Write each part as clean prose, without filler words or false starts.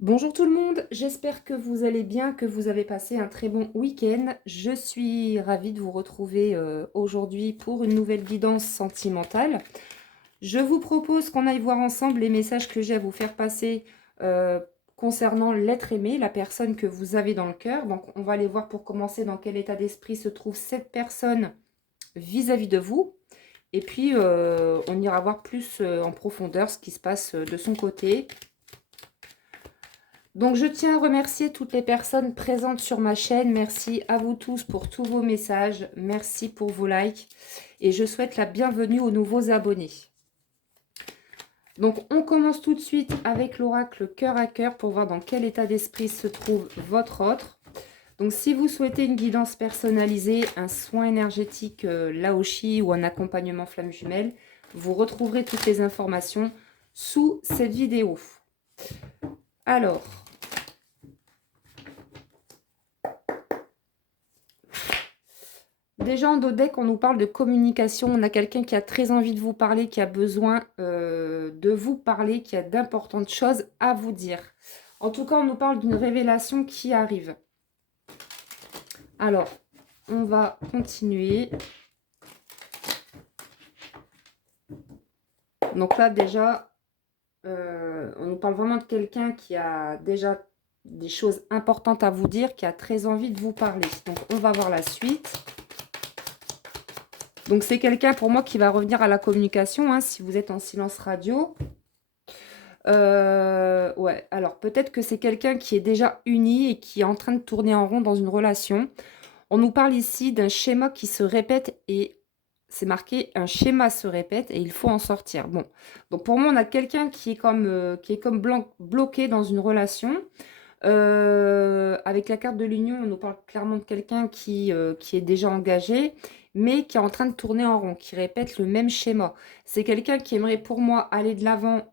Bonjour tout le monde, j'espère que vous allez bien, que vous avez passé un très bon week-end. Je suis ravie de vous retrouver aujourd'hui pour une nouvelle guidance sentimentale. Je vous propose qu'on aille voir ensemble les messages que j'ai à vous faire passer euh, concernant l'être aimé, la personne que vous avez dans le cœur. Donc on va aller voir pour commencer dans quel état d'esprit se trouve cette personne vis-à-vis de vous. Et puis on ira voir plus en profondeur ce qui se passe de son côté. Donc je tiens à remercier toutes les personnes présentes sur ma chaîne. Merci à vous tous pour tous vos messages. Merci pour vos likes. Et je souhaite la bienvenue aux nouveaux abonnés. Donc on commence tout de suite avec l'oracle cœur à cœur pour voir dans quel état d'esprit se trouve votre autre. Donc si vous souhaitez une guidance personnalisée, un soin énergétique Laoshi ou un accompagnement flamme jumelle, vous retrouverez toutes les informations sous cette vidéo. Alors, déjà en dos deck, on nous parle de communication. On a quelqu'un qui a très envie de vous parler, qui a besoin de vous parler, qui a d'importantes choses à vous dire. En tout cas, on nous parle d'une révélation qui arrive. Alors, on va continuer. Donc là, déjà, on nous parle vraiment de quelqu'un qui a déjà des choses importantes à vous dire, qui a très envie de vous parler. Donc, on va voir la suite. Donc, c'est quelqu'un pour moi qui va revenir à la communication, hein, si vous êtes en silence radio. Ouais, alors peut-être que c'est quelqu'un qui est déjà uni et qui est en train de tourner en rond dans une relation. On nous parle ici d'un schéma qui se répète et c'est marqué un schéma se répète et il faut en sortir. Bon, donc pour moi, on a quelqu'un qui est comme bloqué dans une relation. Avec la carte de l'union, on nous parle clairement de quelqu'un qui est déjà engagé, mais qui est en train de tourner en rond, qui répète le même schéma. C'est quelqu'un qui aimerait pour moi aller de l'avant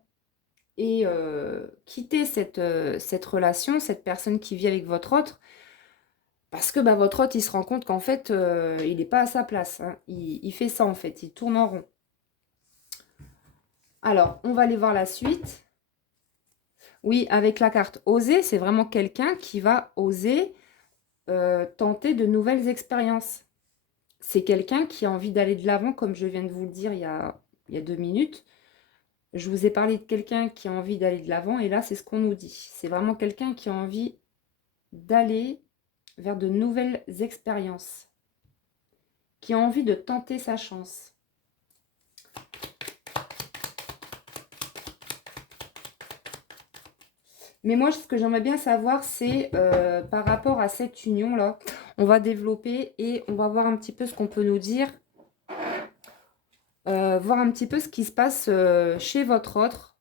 et quitter cette relation, cette personne qui vit avec votre autre, parce que bah, votre autre, il se rend compte qu'en fait, il n'est pas à sa place. Hein. Il fait ça, en fait. Il tourne en rond. Alors, on va aller voir la suite. Oui, avec la carte oser, c'est vraiment quelqu'un qui va oser tenter de nouvelles expériences. C'est quelqu'un qui a envie d'aller de l'avant, comme je viens de vous le dire il y a 2 minutes. Je vous ai parlé de quelqu'un qui a envie d'aller de l'avant, et là, c'est ce qu'on nous dit. C'est vraiment quelqu'un qui a envie d'aller vers de nouvelles expériences, qui a envie de tenter sa chance. Mais moi, ce que j'aimerais bien savoir, c'est par rapport à cette union-là, on va développer et on va voir un petit peu ce qu'on peut nous dire, voir un petit peu ce qui se passe chez votre autre.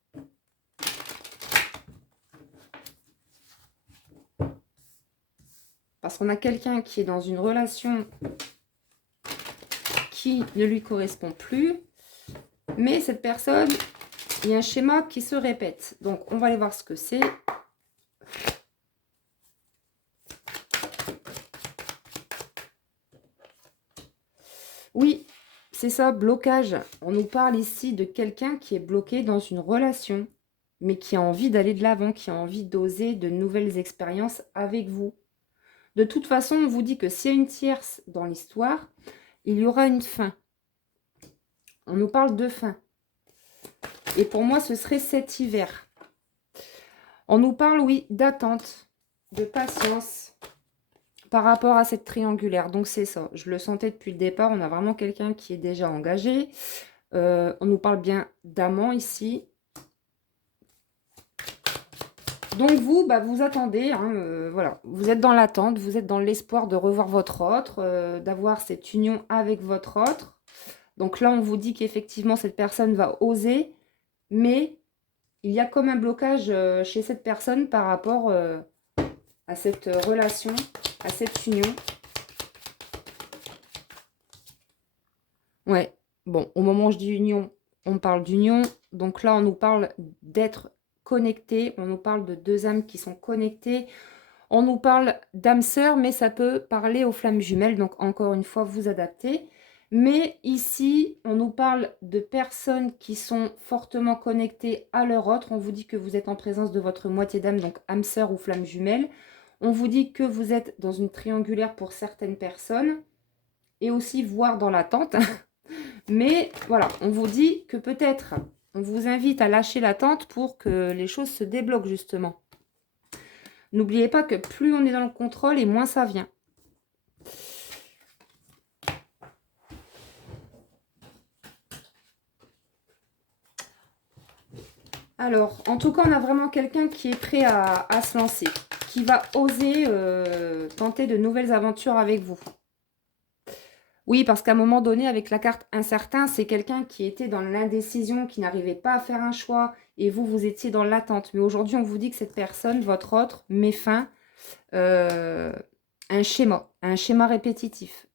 Parce qu'on a quelqu'un qui est dans une relation qui ne lui correspond plus. Mais cette personne, il y a un schéma qui se répète. Donc, on va aller voir ce que c'est. Oui, c'est ça, blocage. On nous parle ici de quelqu'un qui est bloqué dans une relation, mais qui a envie d'aller de l'avant, qui a envie d'oser de nouvelles expériences avec vous. De toute façon, on vous dit que s'il y a une tierce dans l'histoire, il y aura une fin. On nous parle de fin. Et pour moi, ce serait cet hiver. On nous parle, oui, d'attente, de patience par rapport à cette triangulaire. Donc, c'est ça. Je le sentais depuis le départ. On a vraiment quelqu'un qui est déjà engagé. On nous parle bien d'amant ici. Donc, vous, bah, vous attendez. Hein, voilà. Vous êtes dans l'attente. Vous êtes dans l'espoir de revoir votre autre, d'avoir cette union avec votre autre. Donc là, on vous dit qu'effectivement, cette personne va oser. Mais il y a comme un blocage chez cette personne par rapport à cette relation, à cette union. Ouais, bon, au moment où je dis union, on parle d'union. Donc là, on nous parle d'être connectés. On nous parle de deux âmes qui sont connectées. On nous parle d'âme sœur, mais ça peut parler aux flammes jumelles. Donc encore une fois, vous adaptez. Mais ici, on nous parle de personnes qui sont fortement connectées à leur autre. On vous dit que vous êtes en présence de votre moitié d'âme, donc âme sœur ou flamme jumelle. On vous dit que vous êtes dans une triangulaire pour certaines personnes et aussi voire dans l'attente. Mais voilà, on vous dit que peut-être, on vous invite à lâcher l'attente pour que les choses se débloquent justement. N'oubliez pas que plus on est dans le contrôle et moins ça vient. Alors, en tout cas, on a vraiment quelqu'un qui est prêt à se lancer, qui va oser tenter de nouvelles aventures avec vous. Oui, parce qu'à un moment donné, avec la carte incertain, c'est quelqu'un qui était dans l'indécision, qui n'arrivait pas à faire un choix, et vous, vous étiez dans l'attente. Mais aujourd'hui, on vous dit que cette personne, votre autre, met fin à un schéma répétitif.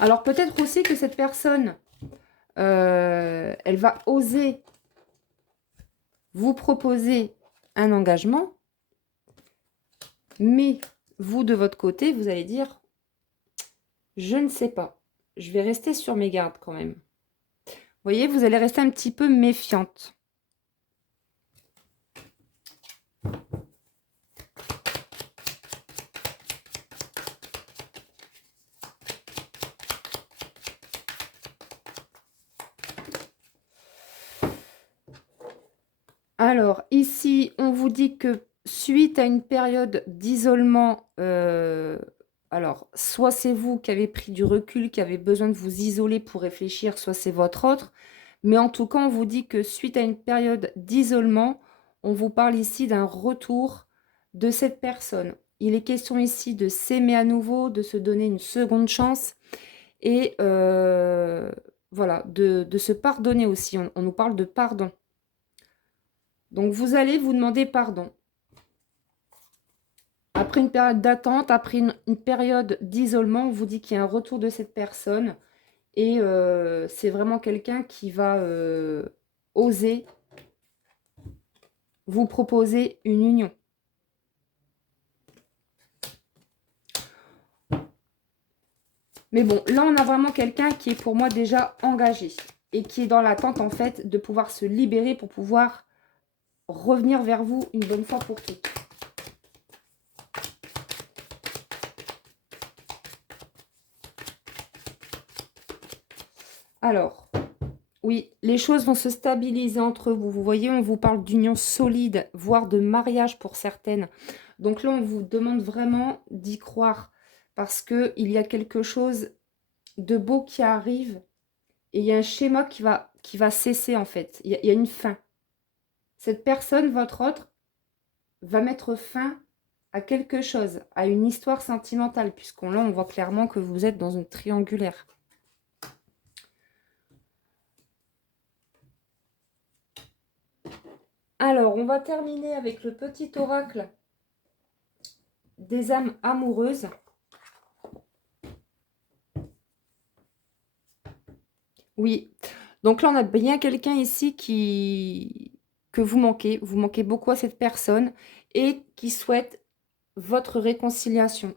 Alors, peut-être aussi que cette personne, elle va oser vous proposer un engagement, mais vous, de votre côté, vous allez dire, je ne sais pas, je vais rester sur mes gardes quand même. Vous voyez, vous allez rester un petit peu méfiante. Alors, ici, on vous dit que suite à une période d'isolement, alors, soit c'est vous qui avez pris du recul, qui avez besoin de vous isoler pour réfléchir, soit c'est votre autre. Mais en tout cas, on vous dit que suite à une période d'isolement, on vous parle ici d'un retour de cette personne. Il est question ici de s'aimer à nouveau, de se donner une seconde chance et voilà, de se pardonner aussi. On nous parle de pardon. Donc, vous allez vous demander pardon. Après une période d'attente, après une période d'isolement, on vous dit qu'il y a un retour de cette personne. Et c'est vraiment quelqu'un qui va oser vous proposer une union. Mais bon, là, on a vraiment quelqu'un qui est pour moi déjà engagé. Et qui est dans l'attente, en fait, de pouvoir se libérer pour pouvoir revenir vers vous une bonne fois pour toutes. Alors, oui, les choses vont se stabiliser entre vous. Vous voyez, on vous parle d'union solide, voire de mariage pour certaines. Donc là, on vous demande vraiment d'y croire parce qu'il y a quelque chose de beau qui arrive et il y a un schéma qui va cesser en fait. Il y a une fin. Cette personne, votre autre, va mettre fin à quelque chose, à une histoire sentimentale, puisqu'on là, on voit clairement que vous êtes dans une triangulaire. Alors, on va terminer avec le petit oracle des âmes amoureuses. Oui, donc là, on a bien quelqu'un ici que vous manquez. Vous manquez beaucoup à cette personne et qui souhaite votre réconciliation.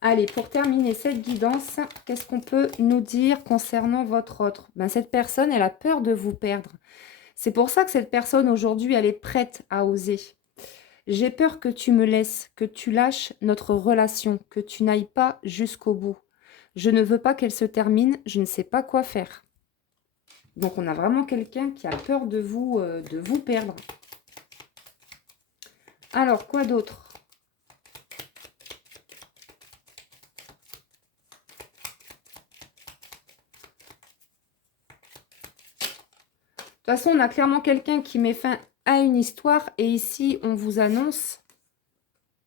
Allez, pour terminer cette guidance, qu'est-ce qu'on peut nous dire concernant votre autre? Ben, cette personne, elle a peur de vous perdre. C'est pour ça que cette personne, aujourd'hui, elle est prête à oser. J'ai peur que tu me laisses, que tu lâches notre relation, que tu n'ailles pas jusqu'au bout. Je ne veux pas qu'elle se termine, je ne sais pas quoi faire. Donc, on a vraiment quelqu'un qui a peur de vous perdre. Alors, quoi d'autre? De toute façon, on a clairement quelqu'un qui met fin à une histoire. Et ici, on vous annonce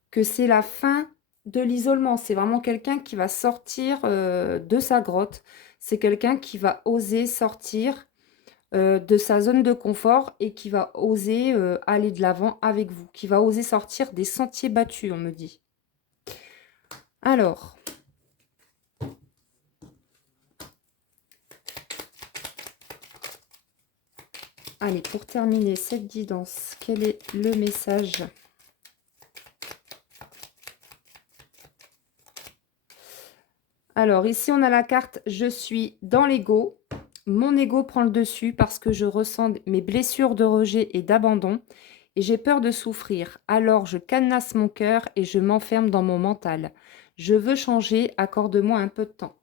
que c'est la fin de l'isolement. C'est vraiment quelqu'un qui va sortir de sa grotte. C'est quelqu'un qui va oser sortir de sa zone de confort et qui va oser aller de l'avant avec vous. Qui va oser sortir des sentiers battus, on me dit. Alors... Allez, pour terminer cette guidance, quel est le message? Alors, ici, on a la carte « Je suis dans l'ego ». Mon ego prend le dessus parce que je ressens mes blessures de rejet et d'abandon et j'ai peur de souffrir. Alors, je cadenasse mon cœur et je m'enferme dans mon mental. Je veux changer, accorde-moi un peu de temps.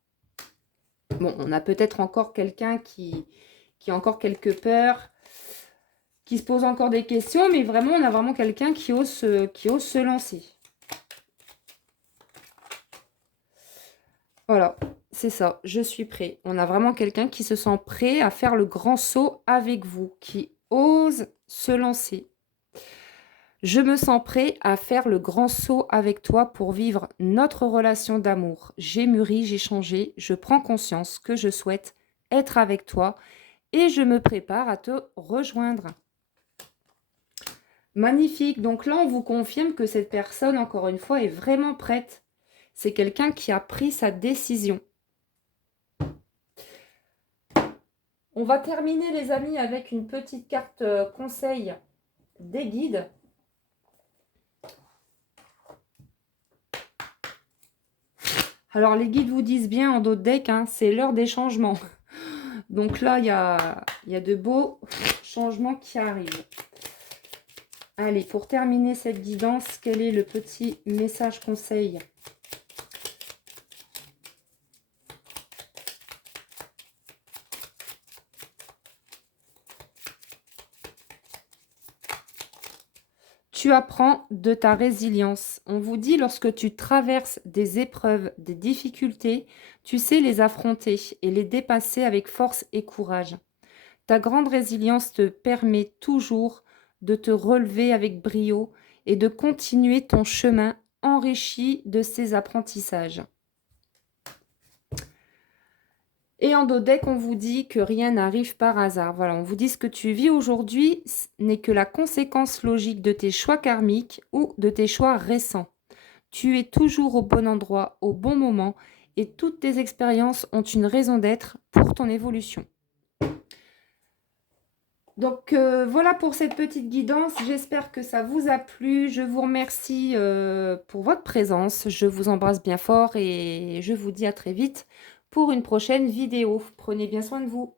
Bon, on a peut-être encore quelqu'un qui a encore quelques peurs, qui se pose encore des questions, mais vraiment, on a vraiment quelqu'un qui ose se lancer. Voilà, c'est ça, je suis prêt. On a vraiment quelqu'un qui se sent prêt à faire le grand saut avec vous, qui ose se lancer. Je me sens prêt à faire le grand saut avec toi pour vivre notre relation d'amour. J'ai mûri, j'ai changé, je prends conscience que je souhaite être avec toi et je me prépare à te rejoindre. Magnifique, donc là on vous confirme que cette personne, encore une fois, est vraiment prête. C'est quelqu'un qui a pris sa décision. On va terminer les amis avec une petite carte conseil des guides. Alors les guides vous disent bien en dos de deck, hein, c'est l'heure des changements. Donc là, il y a de beaux changements qui arrivent. Allez, pour terminer cette guidance, quel est le petit message conseil ? Tu apprends de ta résilience. On vous dit, lorsque tu traverses des épreuves, des difficultés, tu sais les affronter et les dépasser avec force et courage. Ta grande résilience te permet toujours de te relever avec brio et de continuer ton chemin enrichi de ces apprentissages. Et en dos deck, on vous dit que rien n'arrive par hasard. Voilà, on vous dit ce que tu vis aujourd'hui n'est que la conséquence logique de tes choix karmiques ou de tes choix récents. Tu es toujours au bon endroit, au bon moment, et toutes tes expériences ont une raison d'être pour ton évolution. Donc voilà pour cette petite guidance, j'espère que ça vous a plu. Je vous remercie pour votre présence, je vous embrasse bien fort et je vous dis à très vite pour une prochaine vidéo. Prenez bien soin de vous.